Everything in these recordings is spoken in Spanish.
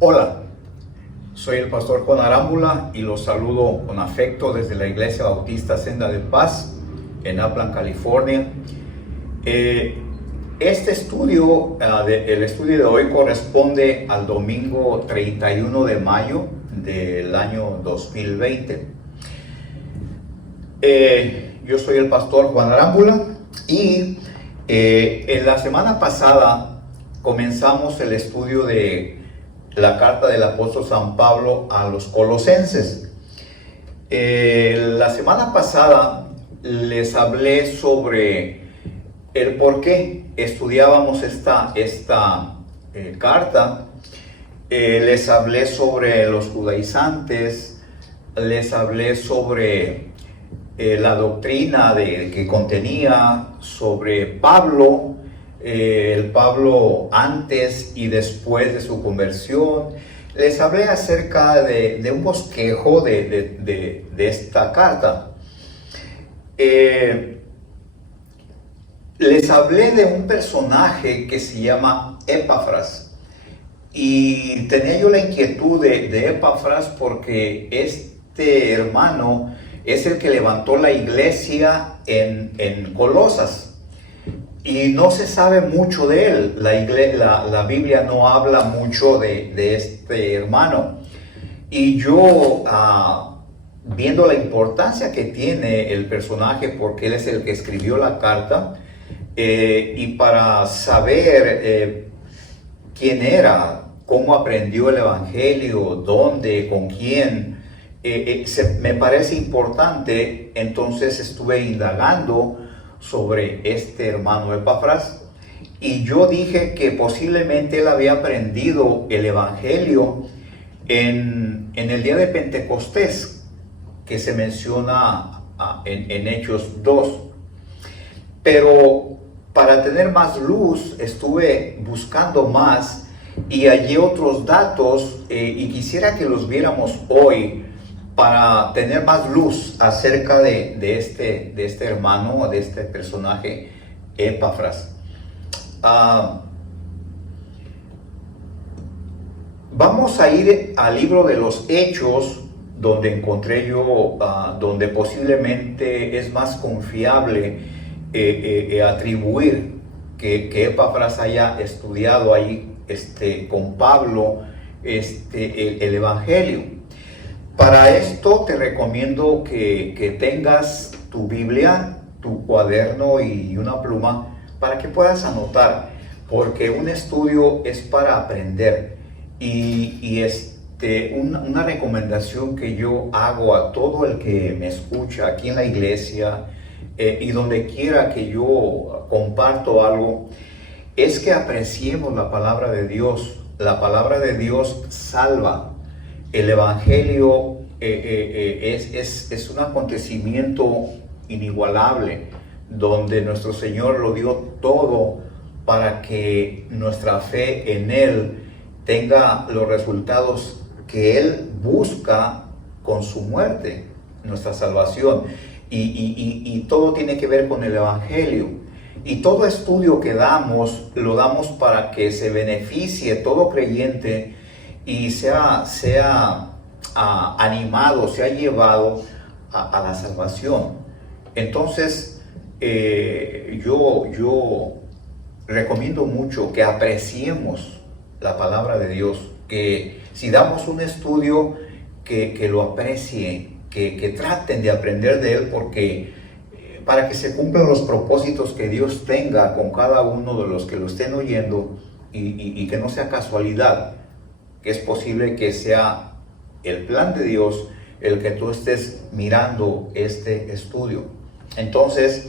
Hola, soy el pastor Juan Arámbula y los saludo con afecto desde la Iglesia Bautista Senda de Paz en Upland, California. Este estudio, el estudio de hoy corresponde al domingo 31 de mayo del año 2020. Yo soy el pastor Juan Arámbula y en la semana pasada comenzamos el estudio de la carta del apóstol San Pablo a los colosenses. La semana pasada les hablé sobre el por qué estudiábamos esta carta. Les hablé sobre los judaizantes, les hablé sobre la doctrina que contenía, sobre Pablo, el Pablo antes y después de su conversión. Les hablé acerca de un bosquejo de esta carta. Les hablé de un personaje que se llama Epafras. Y tenía yo la inquietud de Epafras porque este hermano es el que levantó la iglesia en Colosas. Y no se sabe mucho de él. La Biblia no habla mucho de este hermano. Y yo, viendo la importancia que tiene el personaje, porque él es el que escribió la carta, y para saber quién era, cómo aprendió el evangelio, dónde, con quién, me parece importante. Entonces estuve indagando sobre este hermano Epafras, y yo dije que posiblemente él había aprendido el evangelio en el día de Pentecostés, que se menciona en Hechos 2. Pero para tener más luz estuve buscando más y hallé otros datos, y quisiera que los viéramos hoy para tener más luz acerca de este hermano, de este personaje Epafras. Vamos a ir al libro de los Hechos, donde encontré yo, donde posiblemente es más confiable atribuir que Epafras haya estudiado ahí con Pablo el evangelio. Para esto te recomiendo que tengas tu Biblia, tu cuaderno y una pluma para que puedas anotar, porque un estudio es para aprender. Y una recomendación que yo hago a todo el que me escucha aquí en la iglesia y donde quiera que yo comparto algo, es que apreciemos la palabra de Dios. La palabra de Dios salva. El evangelio es un acontecimiento inigualable, donde nuestro Señor lo dio todo para que nuestra fe en Él tenga los resultados que Él busca con su muerte, nuestra salvación. Y todo tiene que ver con el evangelio. Y todo estudio que damos, lo damos para que se beneficie todo creyente y sea animado, sea llevado a la salvación. Entonces, yo recomiendo mucho que apreciemos la palabra de Dios, que si damos un estudio, que lo aprecie, que traten de aprender de él, porque para que se cumplan los propósitos que Dios tenga con cada uno de los que lo estén oyendo, y que no sea casualidad, que es posible que sea el plan de Dios el que tú estés mirando este estudio. Entonces,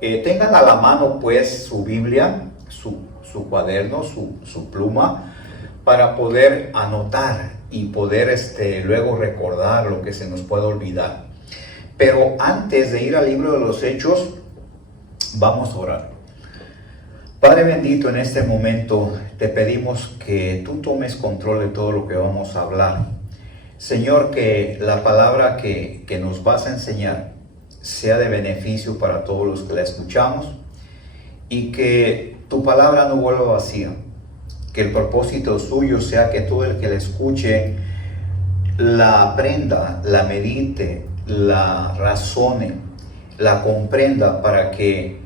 tengan a la mano pues su Biblia, su cuaderno, su pluma, para poder anotar y poder luego recordar lo que se nos pueda olvidar. Pero antes de ir al libro de los Hechos, vamos a orar. Padre bendito, en este momento te pedimos que tú tomes control de todo lo que vamos a hablar. Señor, que la palabra que nos vas a enseñar sea de beneficio para todos los que la escuchamos, y que tu palabra no vuelva vacía, que el propósito suyo sea que todo el que la escuche la aprenda, la medite, la razone, la comprenda, para que,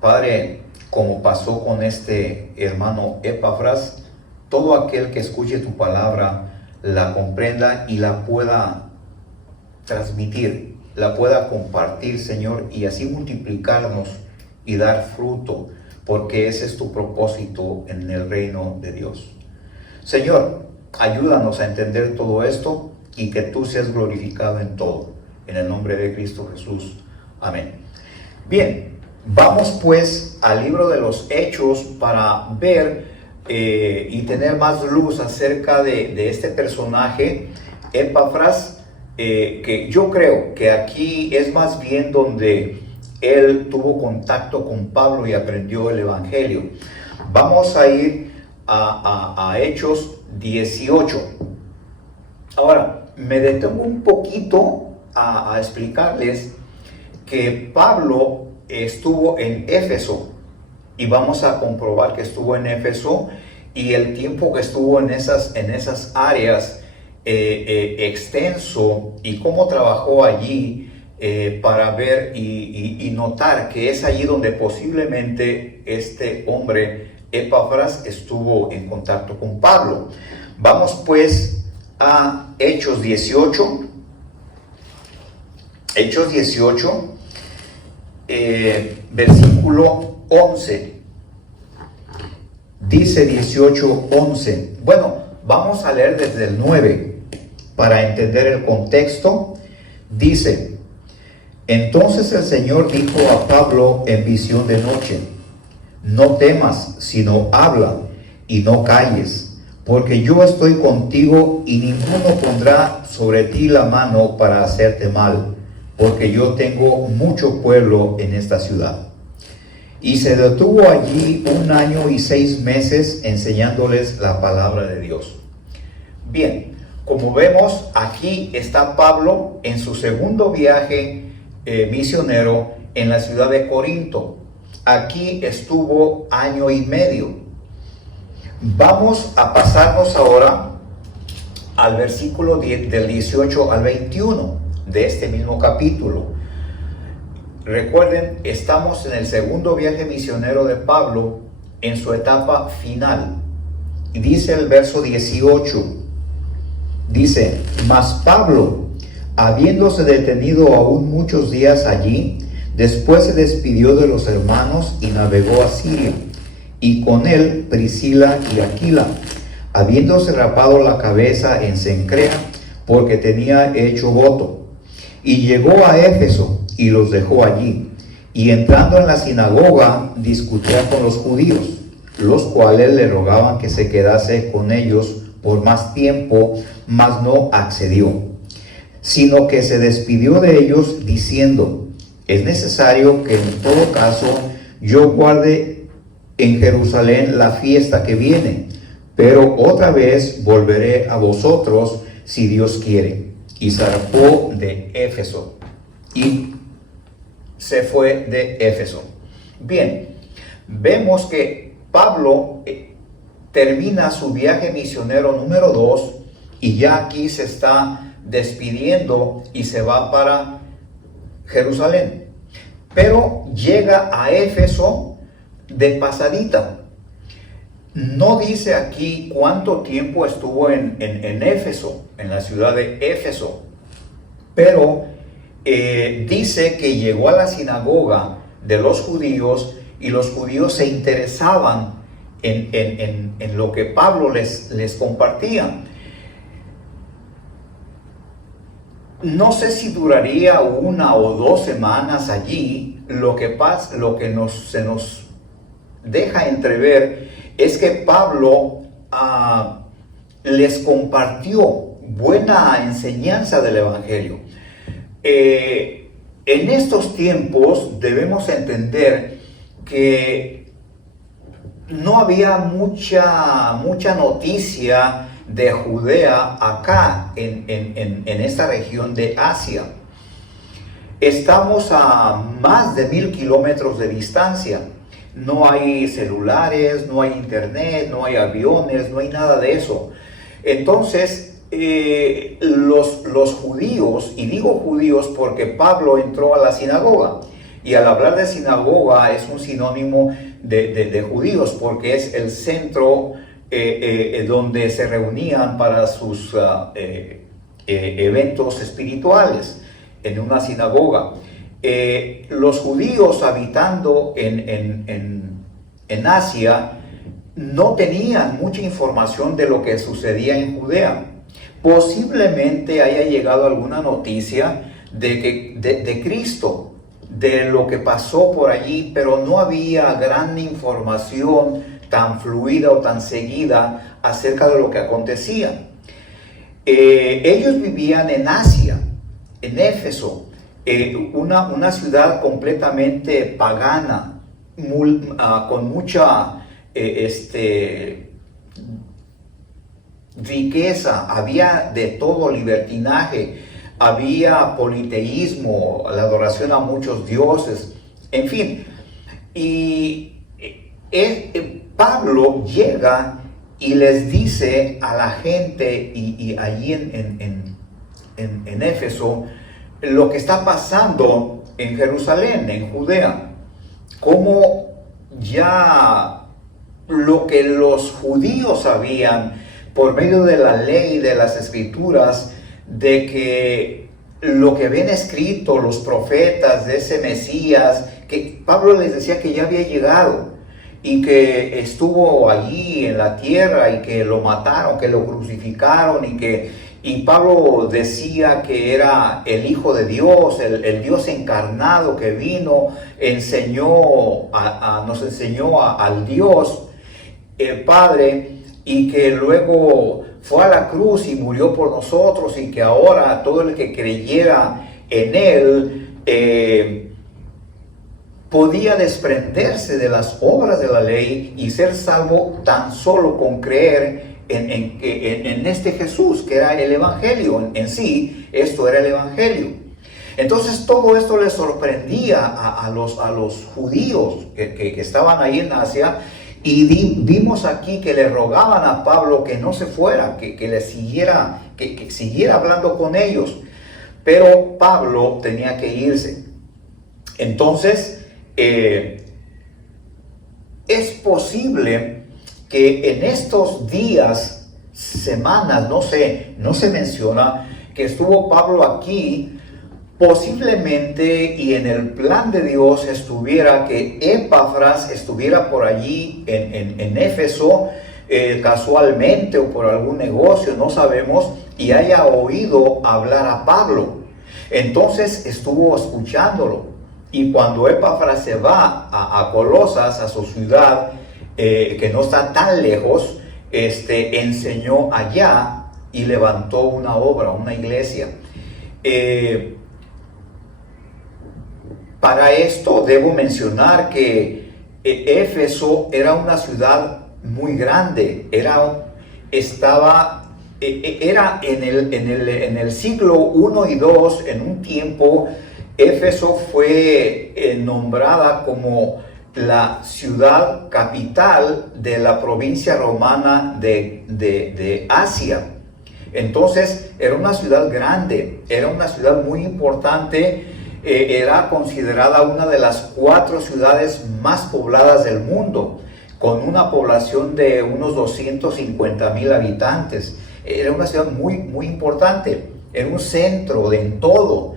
Padre, como pasó con este hermano Epafras, todo aquel que escuche tu palabra la comprenda y la pueda transmitir, la pueda compartir, Señor, y así multiplicarnos y dar fruto, porque ese es tu propósito en el reino de Dios. Señor, ayúdanos a entender todo esto y que tú seas glorificado en todo. En el nombre de Cristo Jesús. Amén. Bien, vamos pues al libro de los Hechos para ver y tener más luz acerca de este personaje, Epafras, que yo creo que aquí es más bien donde él tuvo contacto con Pablo y aprendió el Evangelio. Vamos a ir a Hechos 18. Ahora, me detengo un poquito a explicarles que Pablo estuvo en Éfeso, y vamos a comprobar que estuvo en Éfeso, y el tiempo que estuvo en esas áreas extenso, y cómo trabajó allí para ver y notar que es allí donde posiblemente este hombre Epafras estuvo en contacto con Pablo. Vamos pues a Hechos 18. Hechos 18, versículo 11. Dice 18:11. Bueno, vamos a leer desde el 9 para entender el contexto. Dice: entonces el Señor dijo a Pablo en visión de noche: no temas, sino habla y no calles, porque yo estoy contigo y ninguno pondrá sobre ti la mano para hacerte mal, porque yo tengo mucho pueblo en esta ciudad. Y se detuvo allí 1 año y 6 meses enseñándoles la palabra de Dios. Bien, como vemos, aquí está Pablo en su segundo viaje misionero en la ciudad de Corinto. Aquí estuvo 1 año y medio. Vamos a pasarnos ahora al versículo del 18 al 21 de este mismo capítulo. Recuerden, estamos en el segundo viaje misionero de Pablo, en su etapa final. Y dice el verso 18, dice: mas Pablo, habiéndose detenido aún muchos días allí, después se despidió de los hermanos y navegó a Siria, y con él Priscila y Aquila, habiéndose rapado la cabeza en Cencrea, porque tenía hecho voto. Y llegó a Éfeso, y los dejó allí, y entrando en la sinagoga discutía con los judíos, los cuales le rogaban que se quedase con ellos por más tiempo, mas no accedió, sino que se despidió de ellos diciendo: es necesario que en todo caso yo guarde en Jerusalén la fiesta que viene, pero otra vez volveré a vosotros si Dios quiere. Y zarpó de Éfeso. Y se fue de Éfeso. Bien, vemos que Pablo termina su viaje misionero número 2 y ya aquí se está despidiendo y se va para Jerusalén. Pero llega a Éfeso de pasadita. No dice aquí cuánto tiempo estuvo en Éfeso, en la ciudad de Éfeso, pero dice que llegó a la sinagoga de los judíos y los judíos se interesaban en lo que Pablo les compartía. No sé si duraría 1 o 2 semanas allí. Lo que se nos deja entrever es que Pablo les compartió buena enseñanza del Evangelio. En estos tiempos debemos entender que no había mucha noticia de Judea acá en esta región de Asia. Estamos a más de 1000 kilómetros de distancia. no hay celulares, no hay internet, no hay aviones, no hay nada de eso. Entonces, los judíos, y digo judíos porque Pablo entró a la sinagoga, y al hablar de sinagoga es un sinónimo de judíos, porque es el centro donde se reunían para sus eventos espirituales, en una sinagoga. Los judíos habitando en Asia no tenían mucha información de lo que sucedía en Judea. Posiblemente haya llegado alguna noticia de Cristo, de lo que pasó por allí, pero no había gran información tan fluida o tan seguida acerca de lo que acontecía. Ellos vivían en Asia, en Éfeso, una ciudad completamente pagana, con mucha riqueza, había de todo, libertinaje, había politeísmo, la adoración a muchos dioses, en fin. Y Pablo llega y les dice a la gente y allí en Éfeso lo que está pasando en Jerusalén, en Judea, cómo ya lo que los judíos sabían por medio de la ley, de las escrituras, de que lo que habían escrito los profetas de ese Mesías, que Pablo les decía que ya había llegado y que estuvo allí en la tierra y que lo mataron, que lo crucificaron y Pablo decía que era el Hijo de Dios, el Dios encarnado que vino, nos enseñó al Dios, el Padre, y que luego fue a la cruz y murió por nosotros, y que ahora todo el que creyera en Él podía desprenderse de las obras de la ley y ser salvo tan solo con creer en este Jesús, que era el Evangelio. En sí, esto era el Evangelio. Entonces todo esto les sorprendía a los judíos que estaban ahí en Asia, y vimos aquí que le rogaban a Pablo que no se fuera, que le siguiera, que siguiera hablando con ellos, pero Pablo tenía que irse. Entonces, es posible que en estos días, semanas, no se menciona que estuvo Pablo aquí. Posiblemente, y en el plan de Dios estuviera que Epafras estuviera por allí en Éfeso, casualmente o por algún negocio, no sabemos, y haya oído hablar a Pablo. Entonces estuvo escuchándolo. Y cuando Epafras se va a Colosas, a su ciudad, que no está tan lejos, enseñó allá y levantó una obra, una iglesia. Para esto debo mencionar que Éfeso era una ciudad muy grande, era en el siglo I y II, en un tiempo, Éfeso fue nombrada como la ciudad capital de la provincia romana de Asia. Entonces era una ciudad grande, era una ciudad muy importante. Era considerada una de las 4 ciudades más pobladas del mundo, con una población de unos 250,000 habitantes. Era una ciudad muy, muy importante, era un centro en todo,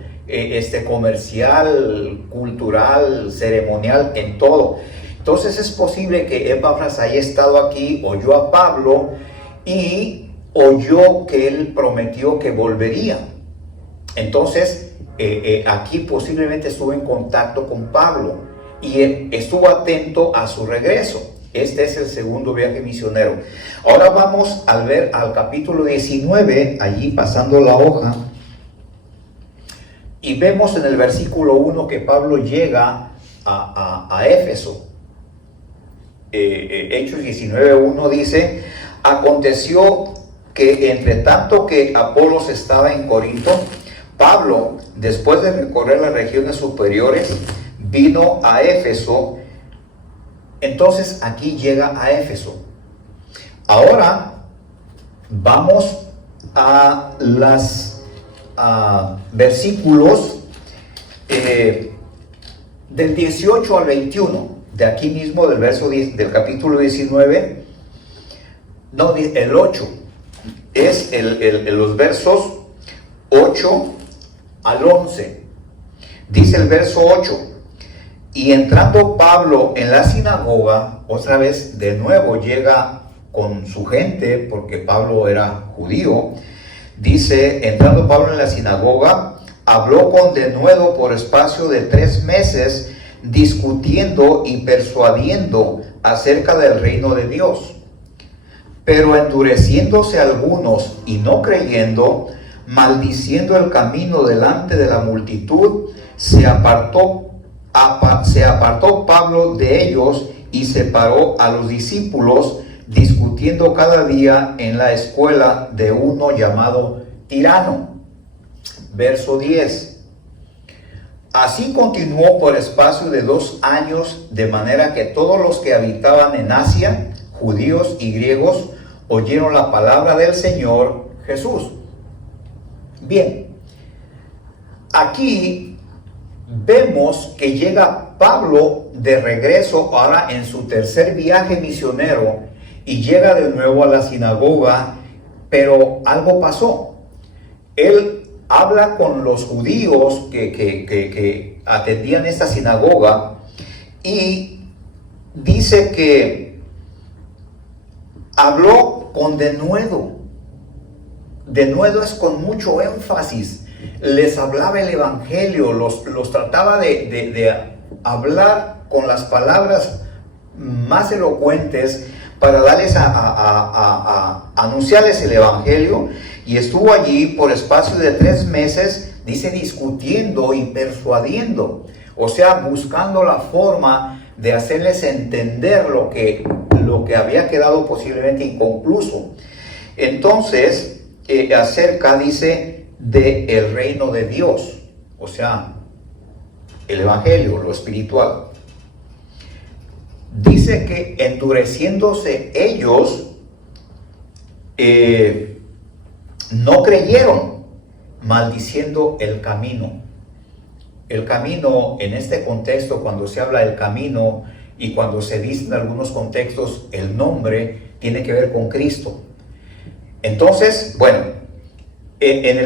comercial, cultural, ceremonial, en todo. Entonces es posible que Epafras haya estado aquí, oyó a Pablo y oyó que él prometió que volvería. Entonces, aquí posiblemente estuvo en contacto con Pablo y estuvo atento a su regreso. Este es el segundo viaje misionero. Ahora vamos al capítulo 19, allí pasando la hoja, y vemos en el versículo 1 que Pablo llega a Éfeso. Hechos 19:1 dice: aconteció que entre tanto que Apolos estaba en Corinto, Pablo, después de recorrer las regiones superiores, vino a Éfeso, Entonces aquí llega a Éfeso. Ahora vamos a los versículos del 18 al 21, de aquí mismo del verso 10, del capítulo 19, no, el 8, es los versos 8 al 11. Dice el verso 8: y entrando Pablo en la sinagoga, otra vez de nuevo llega con su gente, porque Pablo era judío. Dice, entrando Pablo en la sinagoga, habló con denuedo por espacio de 3 meses, discutiendo y persuadiendo acerca del reino de Dios. Pero endureciéndose algunos y no creyendo, maldiciendo el camino delante de la multitud, se apartó Pablo de ellos y separó a los discípulos, discutiendo cada día en la escuela de uno llamado Tirano. Verso 10. Así continuó por espacio de 2 años, de manera que todos los que habitaban en Asia, judíos y griegos, oyeron la palabra del Señor Jesús. Bien, aquí vemos que llega Pablo de regreso ahora en su tercer viaje misionero y llega de nuevo a la sinagoga, pero algo pasó. Él habla con los judíos que atendían esta sinagoga y dice que habló con denuedo. Denuedo es con mucho énfasis. Les hablaba el evangelio, los trataba de hablar con las palabras más elocuentes para darles a anunciarles el evangelio. Y estuvo allí por espacio de 3 meses, dice, discutiendo y persuadiendo, o sea, buscando la forma de hacerles entender lo que había quedado posiblemente inconcluso. Entonces, acerca, dice, del reino de Dios, o sea, el evangelio, lo espiritual. Dice que endureciéndose ellos, no creyeron, maldiciendo el camino. El camino, en este contexto, cuando se habla del camino y cuando se dice en algunos contextos el nombre, tiene que ver con Cristo. Entonces, bueno, en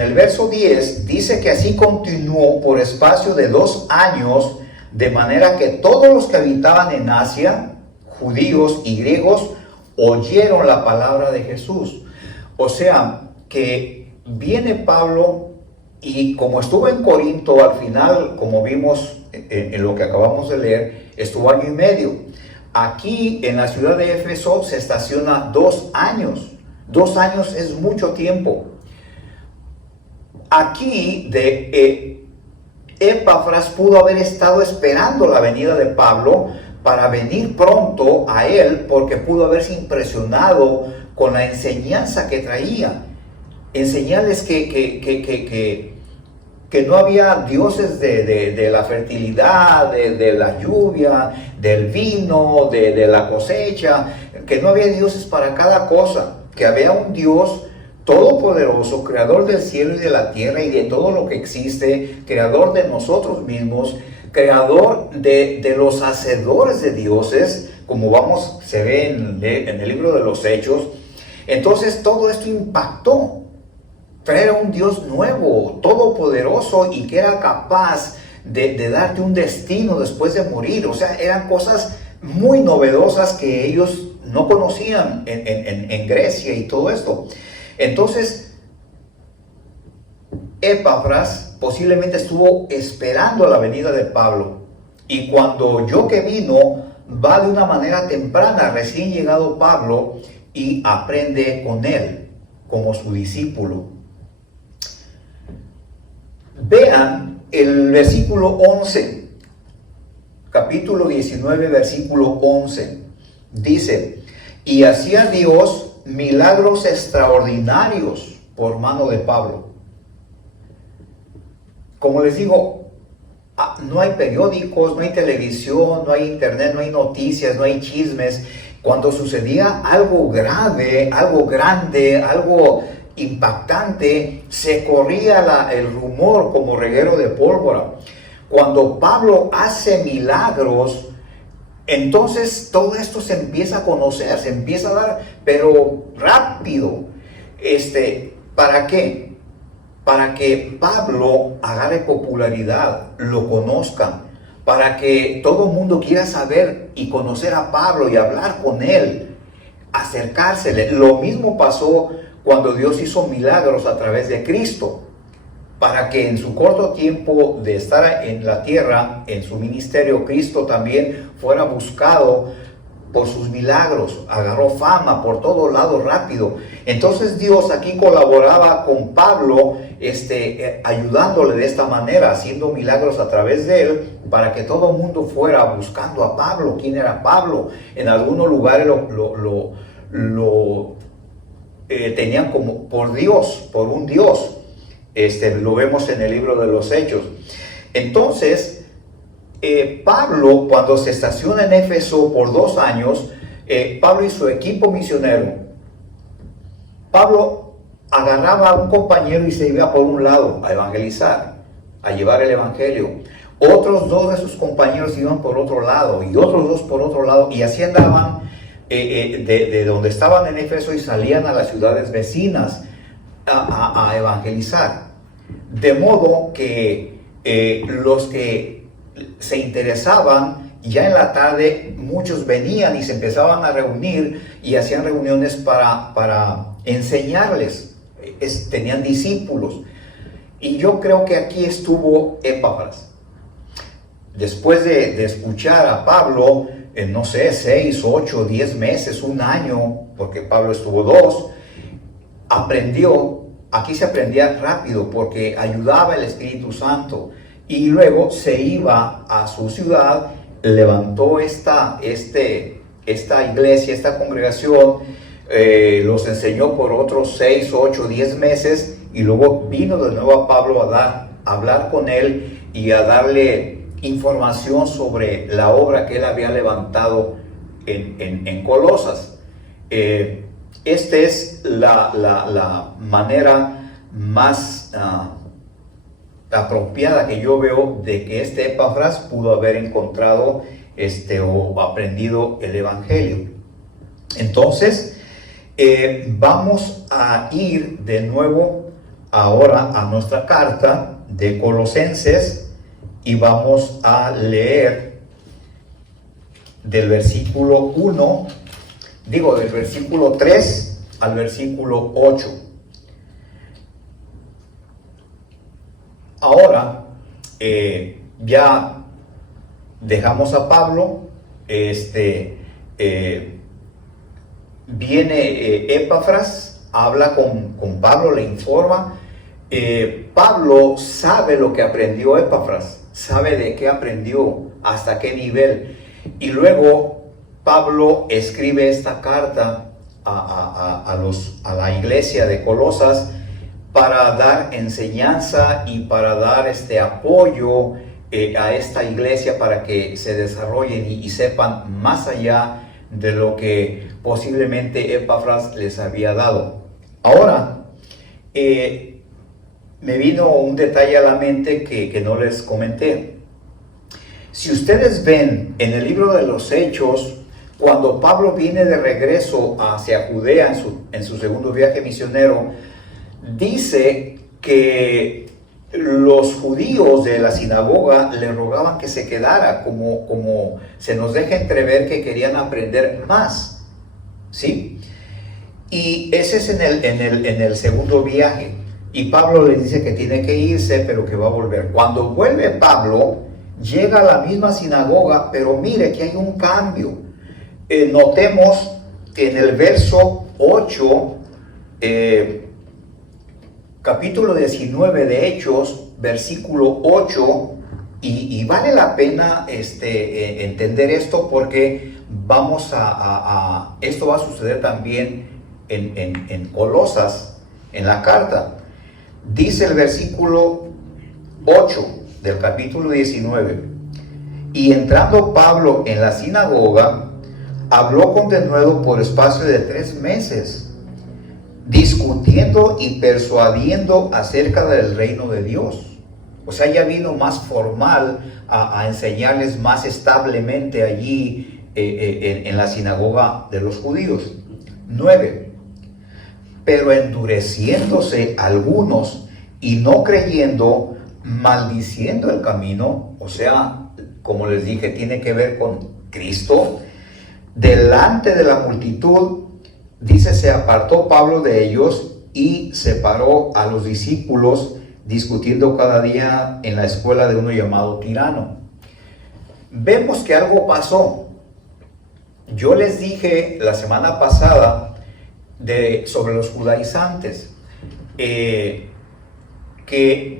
el verso 10 dice que así continuó por espacio de 2 años, de manera que todos los que habitaban en Asia, judíos y griegos, oyeron la palabra de Jesús. O sea, que viene Pablo y como estuvo en Corinto, al final, como vimos en lo que acabamos de leer, estuvo 1 año y medio. Aquí en la ciudad de Éfeso se estaciona 2 años. 2 años es mucho tiempo. Aquí Epafras pudo haber estado esperando la venida de Pablo para venir pronto a él, porque pudo haberse impresionado con la enseñanza que traía. Enseñarles que no había dioses de la fertilidad, de la lluvia, del vino, de la cosecha, que no había dioses para cada cosa, que había un Dios todopoderoso, creador del cielo y de la tierra y de todo lo que existe, creador de nosotros mismos, creador de los hacedores de dioses, como se ve en el libro de los Hechos. Entonces todo esto impactó. Traer a un Dios nuevo, todopoderoso y que era capaz de darte un destino después de morir. O sea, eran cosas muy novedosas que ellos no conocían en Grecia y todo esto. Entonces, Epafras posiblemente estuvo esperando la venida de Pablo. Y cuando oyó que vino, va de una manera temprana, recién llegado Pablo, y aprende con él como su discípulo. Vean el versículo 11, capítulo 19, versículo 11. Dice, y hacía Dios milagros extraordinarios por mano de Pablo. Como les digo, no hay periódicos, no hay televisión, no hay internet, no hay noticias, no hay chismes. Cuando sucedía algo grave, algo grande, algo impactante, se corría el rumor como reguero de pólvora. Cuando Pablo hace milagros, entonces todo esto se empieza a conocer, se empieza a dar, pero rápido. ¿Para qué? Para que Pablo agarre popularidad, lo conozcan, para que todo el mundo quiera saber y conocer a Pablo y hablar con él, acercársele. Lo mismo pasó cuando Dios hizo milagros a través de Cristo, para que en su corto tiempo de estar en la tierra, en su ministerio, Cristo también fuera buscado por sus milagros, agarró fama por todos lados rápido. Entonces Dios aquí colaboraba con Pablo, ayudándole de esta manera, haciendo milagros a través de él, para que todo el mundo fuera buscando a Pablo. ¿Quién era Pablo? En algunos lugares lo tenían como por Dios, por un Dios. Lo vemos en el libro de los Hechos. Entonces, Pablo, cuando se estaciona en Éfeso por 2 años, Pablo y su equipo misionero, Pablo agarraba a un compañero y se iba por un lado a evangelizar, a llevar el evangelio. Otros 2 de sus compañeros iban por otro lado y otros 2 por otro lado, y así andaban de donde estaban en Éfeso y salían a las ciudades vecinas a evangelizar. De modo que los que se interesaban, ya en la tarde muchos venían y se empezaban a reunir y hacían reuniones para enseñarles. Tenían discípulos. Y yo creo que aquí estuvo Epafras. Después de escuchar a Pablo, no sé, 6, 8, 10 meses, 1 año, porque Pablo estuvo 2, aprendió. Aquí se aprendía rápido porque ayudaba el Espíritu Santo. Y luego se iba a su ciudad, levantó esta iglesia, esta congregación, los enseñó por otros 6, 8, 10 meses, y luego vino de nuevo a Pablo a hablar con él y a darle información sobre la obra que él había levantado en Colosas. Esta es la manera más apropiada que yo veo de que Epafras pudo haber encontrado o aprendido el evangelio. Entonces, vamos a ir de nuevo ahora a nuestra carta de Colosenses y vamos a leer del versículo 3 al versículo 8. Ahora, ya dejamos a Pablo, viene Epafras, habla con Pablo, le informa. Pablo sabe lo que aprendió Epafras, sabe de qué aprendió, hasta qué nivel. Y luego Pablo escribe esta carta a la iglesia de Colosas para dar enseñanza y para dar apoyo a esta iglesia para que se desarrollen y sepan más allá de lo que posiblemente Epafras les había dado. Ahora, me vino un detalle a la mente que no les comenté. Si ustedes ven en el libro de los Hechos, cuando Pablo viene de regreso hacia Judea en su segundo viaje misionero, dice que los judíos de la sinagoga le rogaban que se quedara, como se nos deja entrever que querían aprender más, ¿sí? Y ese es en el segundo viaje. Y Pablo les dice que tiene que irse, pero que va a volver. Cuando vuelve Pablo, llega a la misma sinagoga, pero mire que hay un cambio. Notemos que en el verso 8, capítulo 19 de Hechos, versículo 8, y vale la pena entender esto porque esto va a suceder también en Colosas, en la carta. Dice el versículo 8, del capítulo 19. Y entrando Pablo en la sinagoga, habló con denuedo por espacio de 3 meses, discutiendo y persuadiendo acerca del reino de Dios. O sea, ya vino más formal a enseñarles más establemente allí en la sinagoga de los judíos. 9. Pero endureciéndose algunos y no creyendo, maldiciendo el camino, o sea, como les dije, tiene que ver con Cristo, delante de la multitud, dice, se apartó Pablo de ellos y separó a los discípulos, discutiendo cada día en la escuela de uno llamado Tirano. Vemos que algo pasó. Yo les dije la semana pasada sobre los judaizantes, que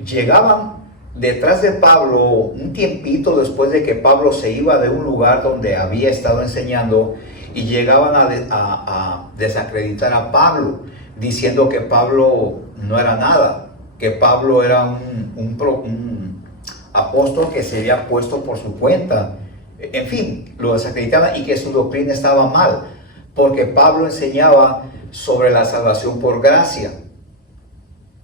llegaban detrás de Pablo un tiempito después de que Pablo se iba de un lugar donde había estado enseñando, y llegaban a desacreditar a Pablo, diciendo que Pablo no era nada, que Pablo era un apóstol que se había puesto por su cuenta. En fin, lo desacreditaban y que su doctrina estaba mal, porque Pablo enseñaba sobre la salvación por gracia,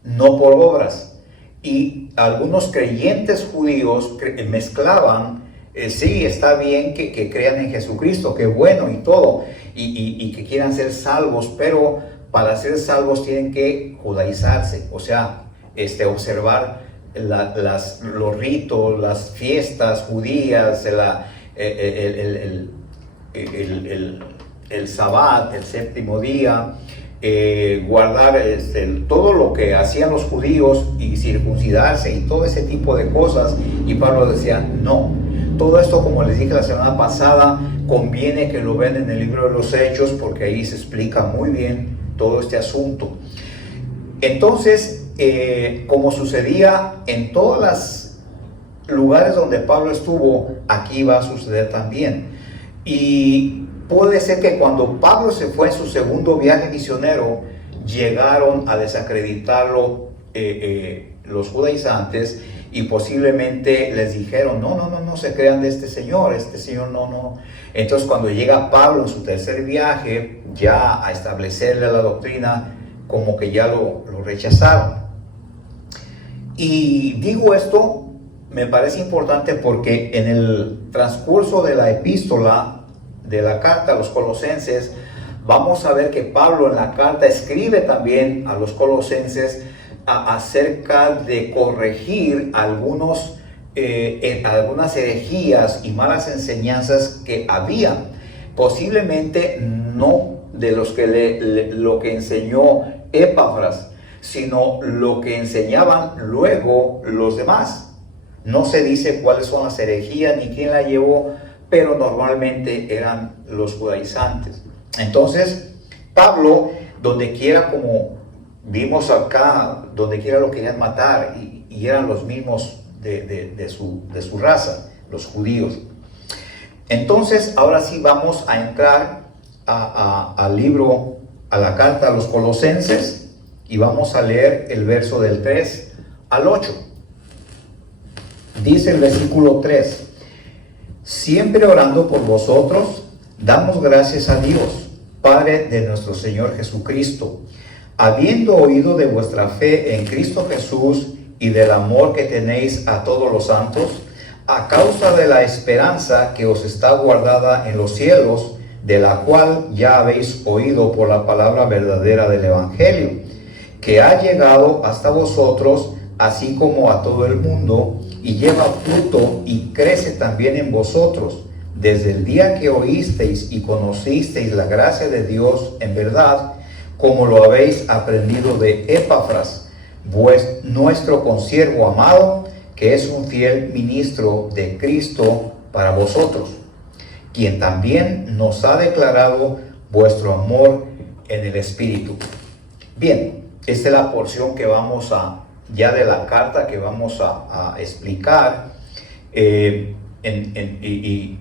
no por obras. Y algunos creyentes judíos mezclaban, sí, está bien que crean en Jesucristo, qué bueno y todo, y que quieran ser salvos, pero para ser salvos tienen que judaizarse, o sea, observar los ritos, las fiestas judías, el Sabbat, el séptimo día, guardar todo lo que hacían los judíos y circuncidarse y todo ese tipo de cosas. Y Pablo decía, no, todo esto, como les dije la semana pasada, conviene que lo vean en el libro de los Hechos, porque ahí se explica muy bien todo este asunto. Entonces, como sucedía en todos los lugares donde Pablo estuvo, aquí va a suceder también. Y puede ser que cuando Pablo se fue en su segundo viaje misionero, llegaron a desacreditarlo los judaizantes, y posiblemente les dijeron, no se crean de este señor no. Entonces, cuando llega Pablo en su tercer viaje, ya a establecerle la doctrina, como que ya lo rechazaron. Y digo esto, me parece importante porque en el transcurso de la epístola, de la carta a los colosenses, vamos a ver que Pablo en la carta escribe también a los colosenses acerca de corregir algunas herejías y malas enseñanzas que había, posiblemente no de lo que enseñó Epafras, sino lo que enseñaban luego los demás. No se dice cuáles son las herejías ni quién la llevó, pero normalmente eran los judaizantes. Entonces, Pablo, donde quiera, como vimos acá, donde quiera lo querían matar, y eran los mismos de su raza, los judíos. Entonces, ahora sí vamos a entrar al libro, a la carta a los colosenses, y vamos a leer el verso del 3 al 8. Dice el versículo 3: siempre orando por vosotros, damos gracias a Dios, Padre de nuestro Señor Jesucristo, habiendo oído de vuestra fe en Cristo Jesús y del amor que tenéis a todos los santos, a causa de la esperanza que os está guardada en los cielos, de la cual ya habéis oído por la palabra verdadera del Evangelio, que ha llegado hasta vosotros, así como a todo el mundo, y lleva fruto y crece también en vosotros, desde el día que oísteis y conocisteis la gracia de Dios en verdad, como lo habéis aprendido de Epafras, nuestro consiervo amado, que es un fiel ministro de Cristo para vosotros, quien también nos ha declarado vuestro amor en el Espíritu. Bien, esta es la porción que vamos ya de la carta que vamos a explicar, y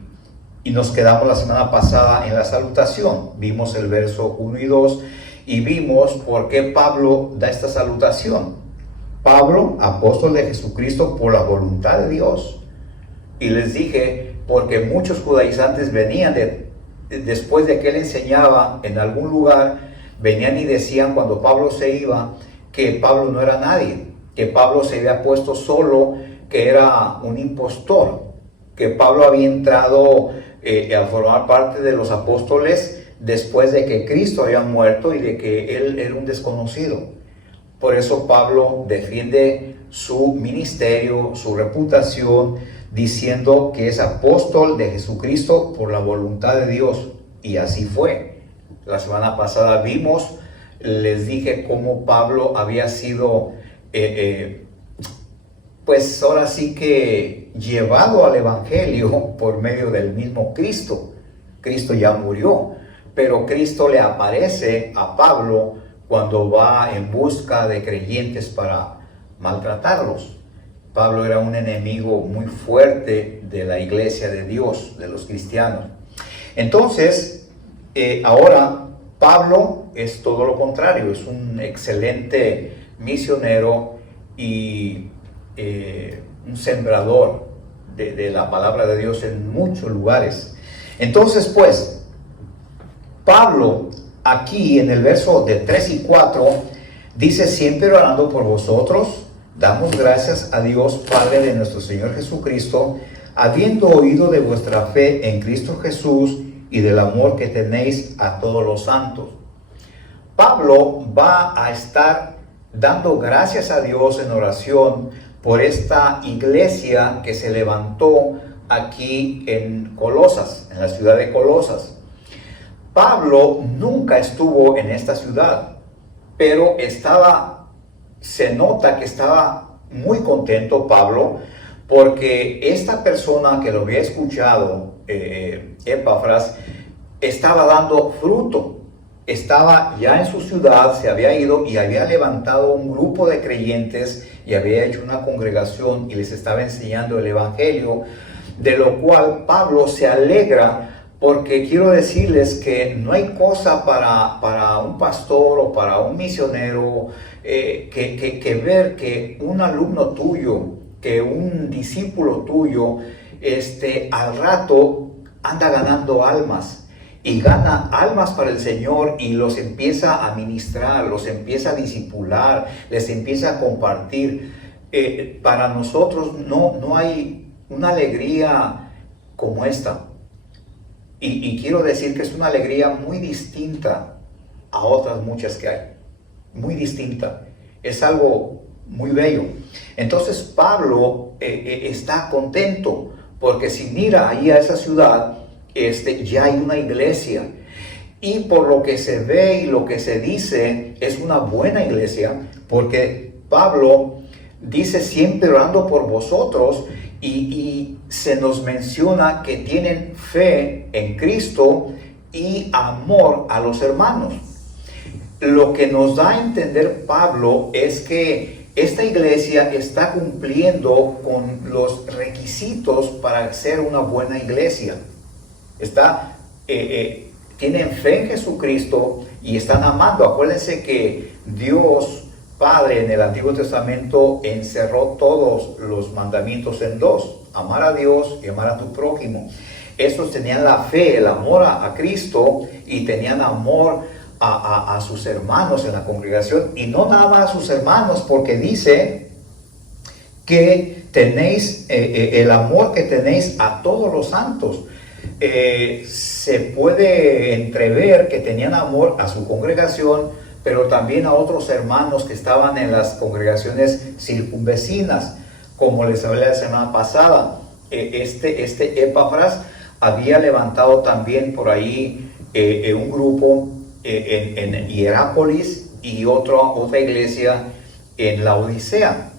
nos quedamos la semana pasada en la salutación. Vimos el verso 1 y 2 y vimos por qué Pablo da esta salutación. Pablo, apóstol de Jesucristo por la voluntad de Dios. Y les dije, porque muchos judaizantes venían después de que él enseñaba en algún lugar, venían y decían cuando Pablo se iba, que Pablo no era nadie, que Pablo se había puesto solo, que era un impostor, que Pablo había entrado a formar parte de los apóstoles después de que Cristo había muerto y de que él era un desconocido. Por eso Pablo defiende su ministerio, su reputación, diciendo que es apóstol de Jesucristo por la voluntad de Dios. Y así fue. La semana pasada vimos, les dije cómo Pablo había sido, pues ahora sí que llevado al Evangelio por medio del mismo Cristo. Cristo ya murió, pero Cristo le aparece a Pablo cuando va en busca de creyentes para maltratarlos. Pablo era un enemigo muy fuerte de la iglesia de Dios, de los cristianos. Entonces, ahora Pablo es todo lo contrario, es un excelente misionero y un sembrador de la palabra de Dios en muchos lugares. Entonces, pues, Pablo aquí en el verso de 3 y 4 dice: siempre orando por vosotros, damos gracias a Dios Padre de nuestro Señor Jesucristo, habiendo oído de vuestra fe en Cristo Jesús y del amor que tenéis a todos los santos. Pablo va a estar dando gracias a Dios en oración por esta iglesia que se levantó aquí en Colosas, en la ciudad de Colosas. Pablo nunca estuvo en esta ciudad, pero se nota que estaba muy contento Pablo, porque esta persona que lo había escuchado, Epafras, estaba dando fruto. Estaba ya en su ciudad, se había ido y había levantado un grupo de creyentes y había hecho una congregación y les estaba enseñando el Evangelio, de lo cual Pablo se alegra, porque quiero decirles que no hay cosa para un pastor o para un misionero que ver que un alumno tuyo, que un discípulo tuyo, al rato anda ganando almas. Y gana almas para el Señor y los empieza a ministrar, los empieza a discipular, les empieza a compartir. Para nosotros no hay una alegría como esta. Y quiero decir que es una alegría muy distinta a otras muchas que hay. Muy distinta. Es algo muy bello. Entonces Pablo está contento, porque si mira ahí a esa ciudad, ya hay una iglesia, y por lo que se ve y lo que se dice es una buena iglesia, porque Pablo dice siempre orando por vosotros, y se nos menciona que tienen fe en Cristo y amor a los hermanos. Lo que nos da a entender Pablo es que esta iglesia está cumpliendo con los requisitos para ser una buena iglesia. Tienen fe en Jesucristo y están amando. Acuérdense que Dios Padre en el Antiguo Testamento encerró todos los mandamientos en dos: amar a Dios y amar a tu prójimo. Estos tenían la fe, el amor a Cristo, y tenían amor a sus hermanos en la congregación, y no nada más a sus hermanos, porque dice que tenéis el amor que tenéis a todos los santos. Se puede entrever que tenían amor a su congregación, pero también a otros hermanos que estaban en las congregaciones circunvecinas, como les hablé la semana pasada. Epafras había levantado también por ahí un grupo en Hierápolis y otra iglesia en Laodicea.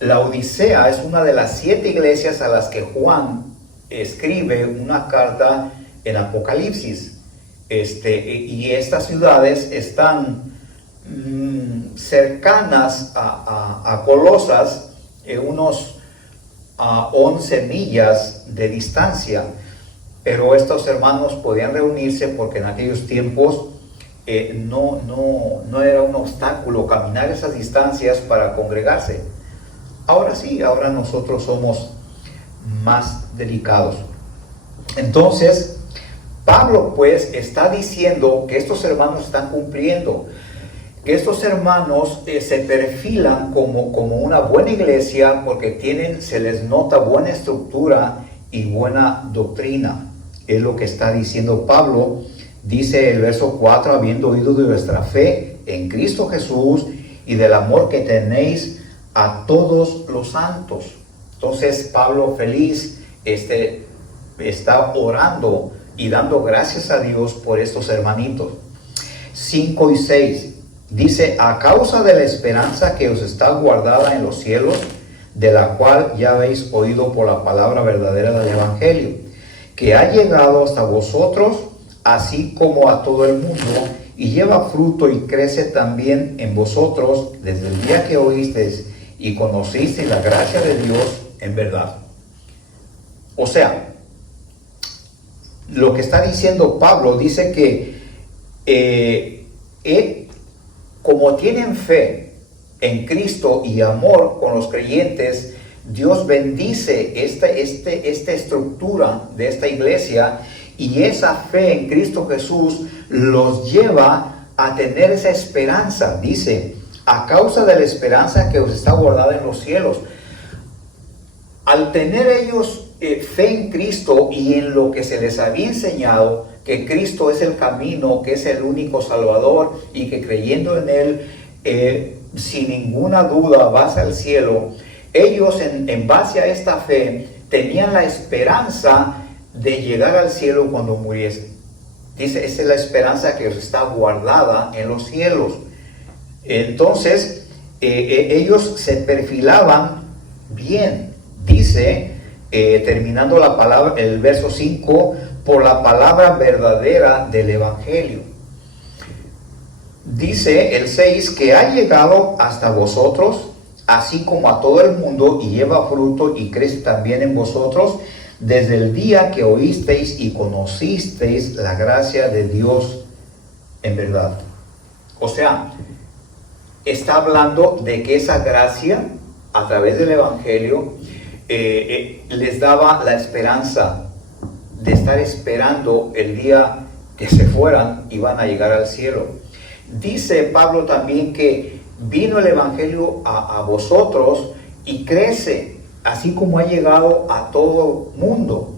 Laodicea es una de las 7 iglesias a las que Juan escribe una carta en Apocalipsis. Y estas ciudades están cercanas a Colosas, unos 11 millas de distancia, pero estos hermanos podían reunirse porque en aquellos tiempos no era un obstáculo caminar esas distancias para congregarse. Ahora sí, ahora nosotros somos más delicados. Entonces, Pablo pues está diciendo que estos hermanos están cumpliendo, que estos hermanos se perfilan como una buena iglesia porque se les nota buena estructura y buena doctrina. Es lo que está diciendo Pablo. Dice el verso 4, habiendo oído de vuestra fe en Cristo Jesús y del amor que tenéis a todos los santos. Entonces Pablo feliz está orando y dando gracias a Dios por estos hermanitos. 5 y 6 dice: a causa de la esperanza que os está guardada en los cielos, de la cual ya habéis oído por la palabra verdadera del Evangelio, que ha llegado hasta vosotros, así como a todo el mundo, y lleva fruto y crece también en vosotros desde el día que oísteis y conocisteis la gracia de Dios en verdad. O sea, lo que está diciendo Pablo, dice que como tienen fe en Cristo y amor con los creyentes, Dios bendice esta estructura de esta iglesia, y esa fe en Cristo Jesús los lleva a tener esa esperanza. Dice, a causa de la esperanza que os está guardada en los cielos. Al tener ellos fe en Cristo y en lo que se les había enseñado, que Cristo es el camino, que es el único Salvador, y que creyendo en Él, sin ninguna duda vas al cielo, ellos en base a esta fe tenían la esperanza de llegar al cielo cuando muriesen. Dice, esa es la esperanza que os está guardada en los cielos. Entonces, ellos se perfilaban bien. Dice, terminando la palabra, el verso 5, por la palabra verdadera del Evangelio. Dice el 6, que ha llegado hasta vosotros, así como a todo el mundo, y lleva fruto y crece también en vosotros, desde el día que oísteis y conocisteis la gracia de Dios en verdad. O sea, está hablando de que esa gracia, a través del Evangelio, les daba la esperanza de estar esperando el día que se fueran y van a llegar al cielo. Dice Pablo también que vino el Evangelio a vosotros y crece, así como ha llegado a todo mundo.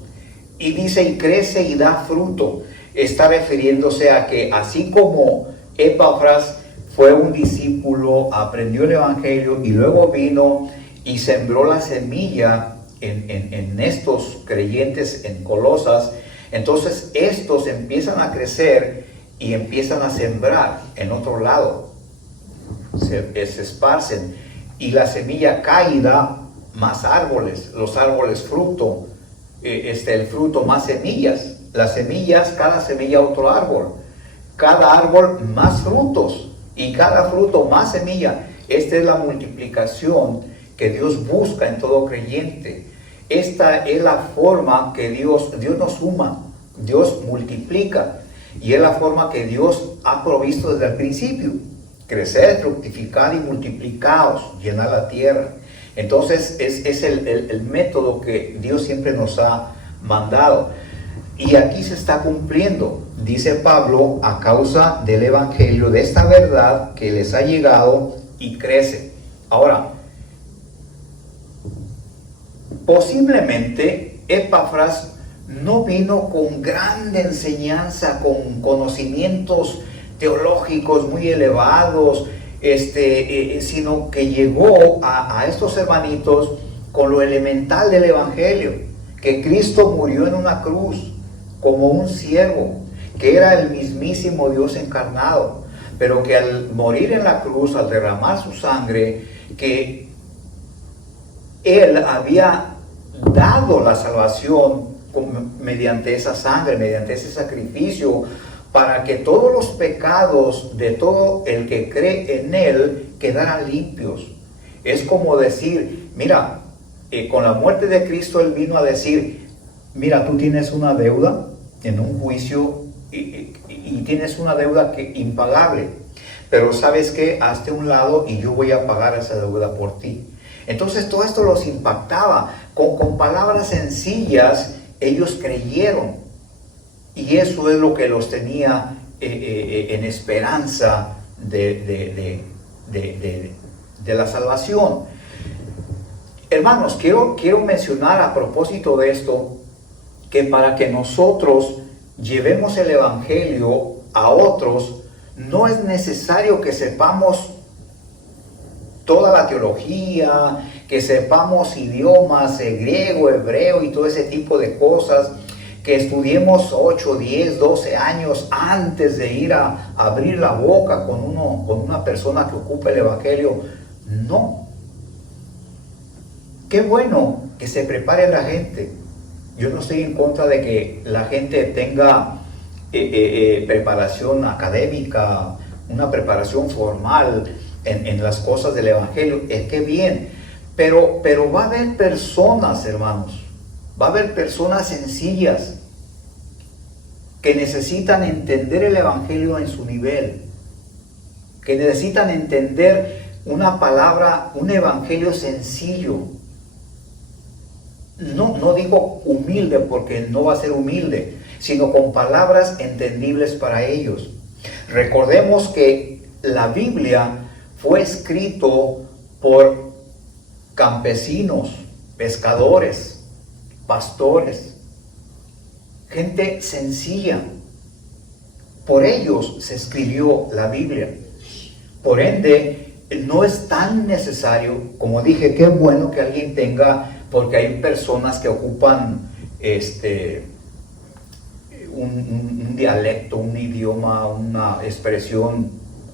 Y dice, y crece y da fruto. Está refiriéndose a que así como Epafras fue un discípulo, aprendió el Evangelio y luego vino y sembró la semilla en estos creyentes en Colosas, entonces estos empiezan a crecer y empiezan a sembrar en otro lado. Se esparcen, y la semilla cae y da más árboles, los árboles fruto, el fruto más semillas, las semillas, cada semilla otro árbol, cada árbol más frutos y cada fruto más semilla. Esta es la multiplicación que Dios busca en todo creyente. Esta es la forma que Dios nos suma, Dios multiplica, y es la forma que Dios ha provisto desde el principio: crecer, fructificar y multiplicaos, llenar la tierra. Entonces es el método que Dios siempre nos ha mandado, y aquí se está cumpliendo. Dice Pablo, a causa del Evangelio, de esta verdad que les ha llegado y crece. Ahora, posiblemente Epafras no vino con grande enseñanza, con conocimientos teológicos muy elevados, sino que llegó a estos hermanitos con lo elemental del Evangelio, que Cristo murió en una cruz como un siervo, que era el mismísimo Dios encarnado, pero que al morir en la cruz, al derramar su sangre, que Él había dado la salvación mediante esa sangre, mediante ese sacrificio, para que todos los pecados de todo el que cree en Él quedaran limpios. Es como decir, mira, con la muerte de Cristo Él vino a decir, mira, tú tienes una deuda en un juicio y tienes una deuda impagable. Pero ¿sabes qué? Hazte a un lado y yo voy a pagar esa deuda por ti. Entonces todo esto los impactaba. Con palabras sencillas ellos creyeron. Y eso es lo que los tenía en esperanza de la salvación. Hermanos, quiero mencionar a propósito de esto, que para que nosotros llevemos el Evangelio a otros, no es necesario que sepamos toda la teología, que sepamos idiomas, griego, hebreo y todo ese tipo de cosas, que estudiemos 8, 10, 12 años antes de ir a abrir la boca con una persona que ocupe el Evangelio. No. Qué bueno que se prepare la gente. Yo no estoy en contra de que la gente tenga preparación académica, una preparación formal en las cosas del Evangelio. Es que bien, pero va a haber personas, hermanos, va a haber personas sencillas que necesitan entender el Evangelio en su nivel, que necesitan entender una palabra, un Evangelio sencillo. No digo humilde porque no va a ser humilde, sino con palabras entendibles para ellos. Recordemos que la Biblia fue escrito por campesinos, pescadores, pastores, gente sencilla. Por ellos se escribió la Biblia. Por ende, no es tan necesario, como dije, qué bueno que alguien tenga, porque hay personas que ocupan un dialecto, un idioma, una expresión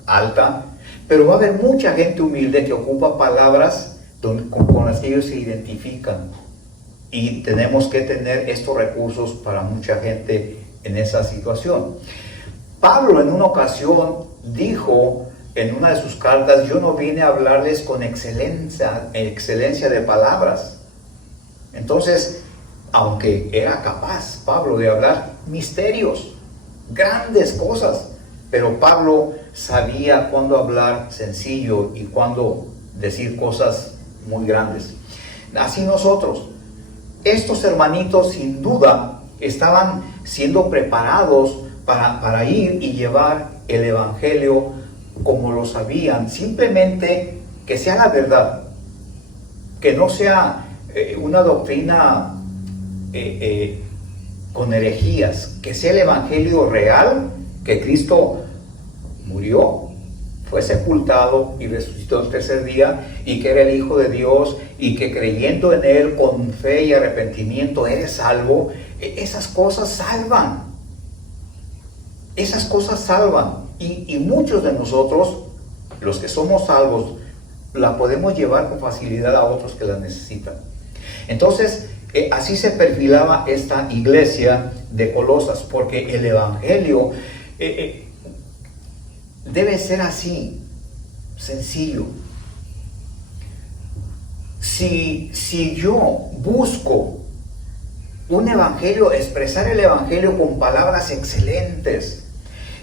alta, pero va a haber mucha gente humilde que ocupa palabras con las que ellos se identifican, y tenemos que tener estos recursos para mucha gente en esa situación. Pablo en una ocasión dijo en una de sus cartas: yo no vine a hablarles con excelencia de palabras. Entonces, aunque era capaz Pablo de hablar misterios, grandes cosas, pero Pablo sabía cuándo hablar sencillo y cuándo decir cosas muy grandes. Así nosotros, estos hermanitos sin duda estaban siendo preparados para ir y llevar el Evangelio como lo sabían. Simplemente que sea la verdad, que no sea una doctrina con herejías, que sea el Evangelio real, que Cristo murió, fue sepultado y resucitó el tercer día, y que era el Hijo de Dios, y que creyendo en Él con fe y arrepentimiento eres salvo. Esas cosas salvan. Esas cosas salvan. Y muchos de nosotros, los que somos salvos, la podemos llevar con facilidad a otros que la necesitan. Entonces, así se perfilaba esta iglesia de Colosas, porque el Evangelio debe ser así, sencillo. Si yo busco un evangelio, expresar el Evangelio con palabras excelentes,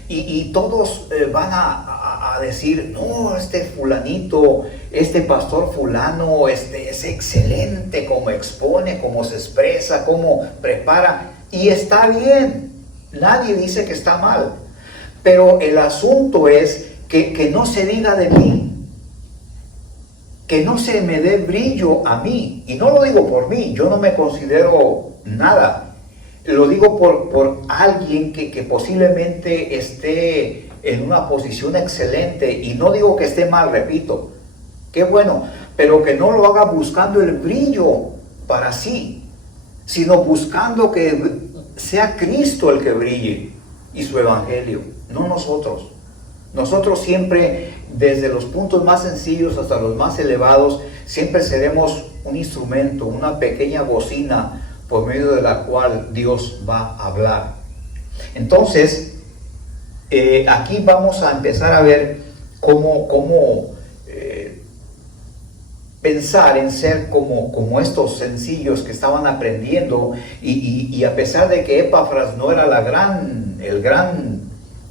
y todos van a decir: no, este fulanito, este pastor fulano, es excelente como expone, como se expresa, como prepara, y está bien, nadie dice que está mal, pero el asunto es que no se diga de mí, que no se me dé brillo a mí. Y no lo digo por mí, yo no me considero nada. Lo digo por alguien que posiblemente esté en una posición excelente. Y no digo que esté mal, repito. Qué bueno. Pero que no lo haga buscando el brillo para sí, sino buscando que sea Cristo el que brille y su Evangelio, no nosotros. Nosotros siempre, desde los puntos más sencillos hasta los más elevados, siempre seremos un instrumento, una pequeña bocina por medio de la cual Dios va a hablar. Entonces, aquí vamos a empezar a ver cómo pensar en ser como estos sencillos que estaban aprendiendo, y a pesar de que Epafras no era el gran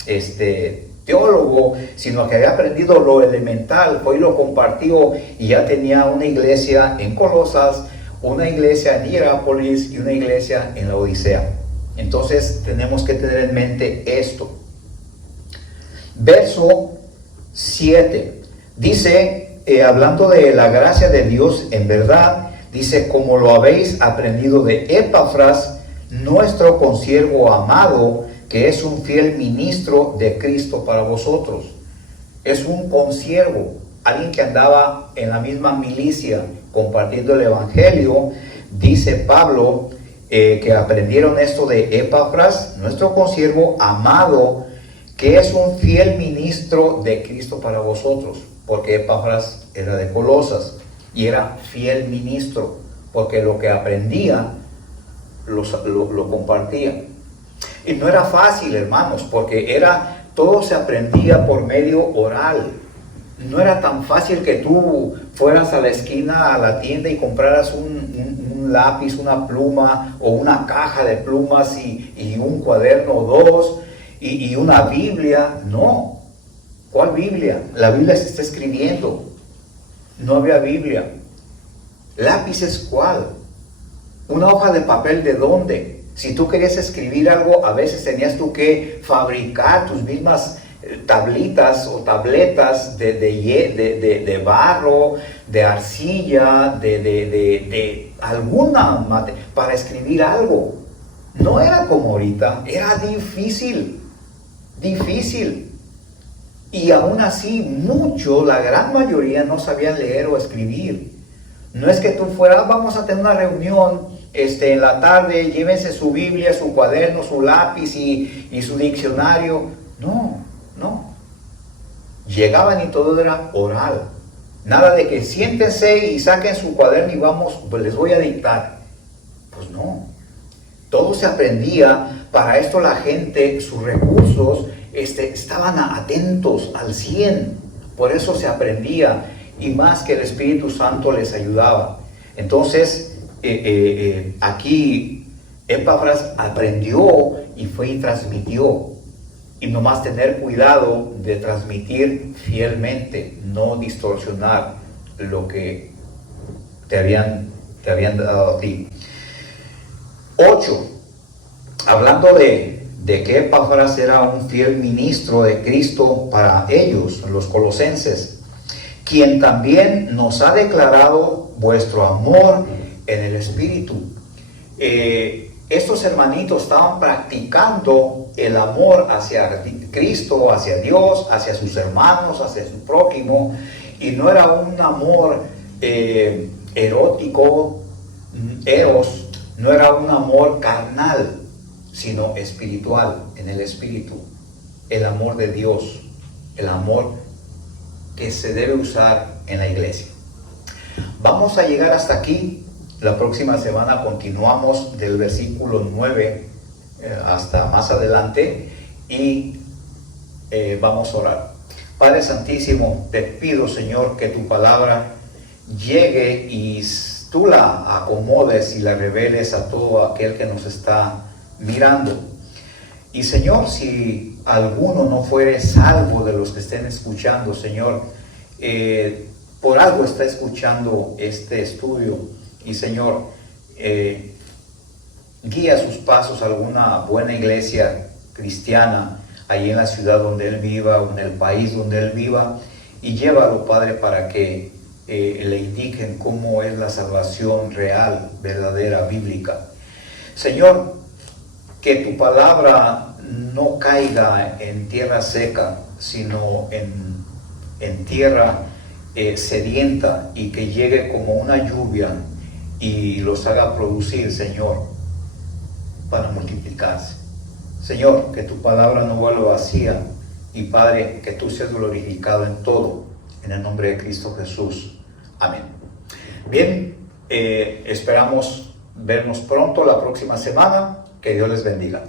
teólogo, sino que había aprendido lo elemental, hoy lo compartió y ya tenía una iglesia en Colosas, una iglesia en Hierápolis y una iglesia en la Odisea. Entonces tenemos que tener en mente esto. Verso 7 dice, hablando de la gracia de Dios en verdad, dice, como lo habéis aprendido de Epafras, nuestro consiervo amado, que es un fiel ministro de Cristo para vosotros. Es un consiervo, alguien que andaba en la misma milicia compartiendo el evangelio. Dice Pablo que aprendieron esto de Epafras, nuestro consiervo amado, que es un fiel ministro de Cristo para vosotros, porque Epafras era de Colosas y era fiel ministro, porque lo que aprendía lo compartía. Y no era fácil, hermanos, porque todo se aprendía por medio oral. No era tan fácil que tú fueras a la esquina, a la tienda y compraras un lápiz, una pluma o una caja de plumas y un cuaderno o dos y una Biblia. No. ¿Cuál Biblia? La Biblia se está escribiendo. No había Biblia. ¿Lápices cuál? ¿Una hoja de papel de dónde? Si tú querías escribir algo, a veces tenías tú que fabricar tus mismas tablitas o tabletas de barro, de arcilla, de alguna materia para escribir algo. No era como ahorita, era difícil. Y aún así, la gran mayoría no sabían leer o escribir. No es que tú fueras, vamos a tener una reunión en la tarde, llévense su Biblia, su cuaderno, su lápiz y su diccionario. No. Llegaban y todo era oral. Nada de que siéntense y saquen su cuaderno y vamos, pues les voy a dictar. Pues no. Todo se aprendía. Para esto la gente, sus recursos, estaban atentos al 100. Por eso se aprendía. Y más que el Espíritu Santo les ayudaba. Entonces, aquí Epafras aprendió y fue y transmitió. Y nomás tener cuidado de transmitir fielmente, no distorsionar lo que te habían dado a ti. 8. Hablando de que Epafras era un fiel ministro de Cristo para ellos, los colosenses, quien también nos ha declarado vuestro amor en el Espíritu. Estos hermanitos estaban practicando el amor hacia Cristo, hacia Dios, hacia sus hermanos, hacia su prójimo, y no era un amor erótico, eros, no era un amor carnal, sino espiritual, en el Espíritu, el amor de Dios, el amor que se debe usar en la iglesia. Vamos a llegar hasta aquí. La próxima semana continuamos del versículo 9 hasta más adelante y vamos a orar. Padre Santísimo, te pido, Señor, que tu palabra llegue y tú la acomodes y la reveles a todo aquel que nos está mirando. Y Señor, si alguno no fuere salvo de los que estén escuchando, Señor, por algo está escuchando este estudio. Y Señor, guía sus pasos a alguna buena iglesia cristiana allí en la ciudad donde Él viva o en el país donde Él viva, y llévalo, Padre, para que le indiquen cómo es la salvación real, verdadera, bíblica. Señor, que tu palabra no caiga en tierra seca, sino en tierra sedienta, y que llegue como una lluvia y los haga producir, Señor, para multiplicarse. Señor, que tu palabra no vuelva vacía, y Padre, que tú seas glorificado en todo, en el nombre de Cristo Jesús. Amén. Bien, esperamos vernos pronto la próxima semana. Que Dios les bendiga.